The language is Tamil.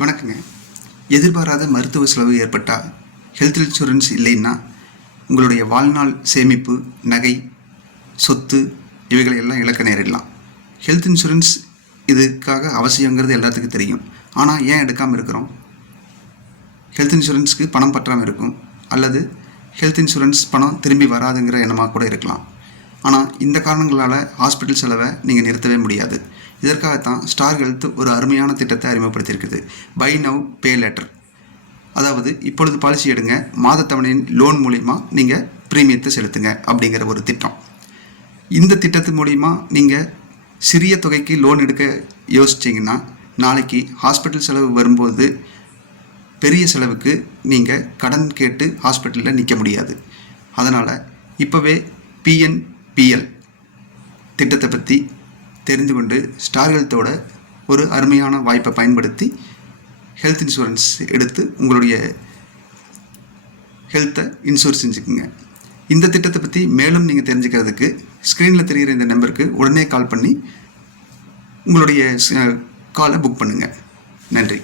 வணக்கங்க. எதிர்பாராத மருத்துவ செலவு ஏற்பட்டால் ஹெல்த் இன்சூரன்ஸ் இல்லைன்னா உங்களுடைய வாழ்நாள் சேமிப்பு, நகை, சொத்து இவைகளை எல்லாம் இழக்க நேரிடலாம். ஹெல்த் இன்சூரன்ஸ் இதுக்காக அவசியங்கிறது எல்லாத்துக்கும் தெரியும். ஆனால் ஏன் எடுக்காமல் இருக்கிறோம்? ஹெல்த் இன்சூரன்ஸுக்கு பணம் பற்றாமல் இருக்கும், அல்லது ஹெல்த் இன்சூரன்ஸ் பணம் திரும்பி வராதுங்கிற எண்ணமாக கூட இருக்கலாம். ஆனால் இந்த காரணங்களால் ஹாஸ்பிட்டல் செலவை நீங்கள் நிறுத்தவே முடியாது. இதற்காகத்தான் ஸ்டார் ஹெல்த் ஒரு அருமையான திட்டத்தை அறிமுகப்படுத்தியிருக்குது. Buy now pay later. அதாவது இப்பொழுது பாலிசி எடுங்க, மாதத்தவணையின் லோன் மூலிமா நீங்கள் ப்ரீமியத்தை செலுத்துங்க அப்படிங்கிற ஒரு திட்டம். இந்த திட்டத்து மூலிமா நீங்கள் சிறிய தொகைக்கு லோன் எடுக்க யோசிச்சிங்கன்னா நாளைக்கு ஹாஸ்பிட்டல் செலவு வரும்போது பெரிய செலவுக்கு நீங்கள் கடன் கேட்டு ஹாஸ்பிட்டலில் நிற்க முடியாது. அதனால் இப்போவே பிஎன்பிஎல் திட்டத்தை பற்றி தெரிந்து கொண்டு ஸ்டார் ஹெல்த்தோட ஒரு அருமையான வாய்ப்பை பயன்படுத்தி ஹெல்த் இன்சூரன்ஸ் எடுத்து உங்களுடைய ஹெல்த்தை இன்சூர் செஞ்சுக்குங்க. இந்த திட்டத்தை பற்றி மேலும் நீங்கள் தெரிஞ்சுக்கிறதுக்கு ஸ்க்ரீனில் தெரிகிற இந்த நம்பருக்கு உடனே கால் பண்ணி உங்களுடைய காலை புக் பண்ணுங்கள். நன்றி.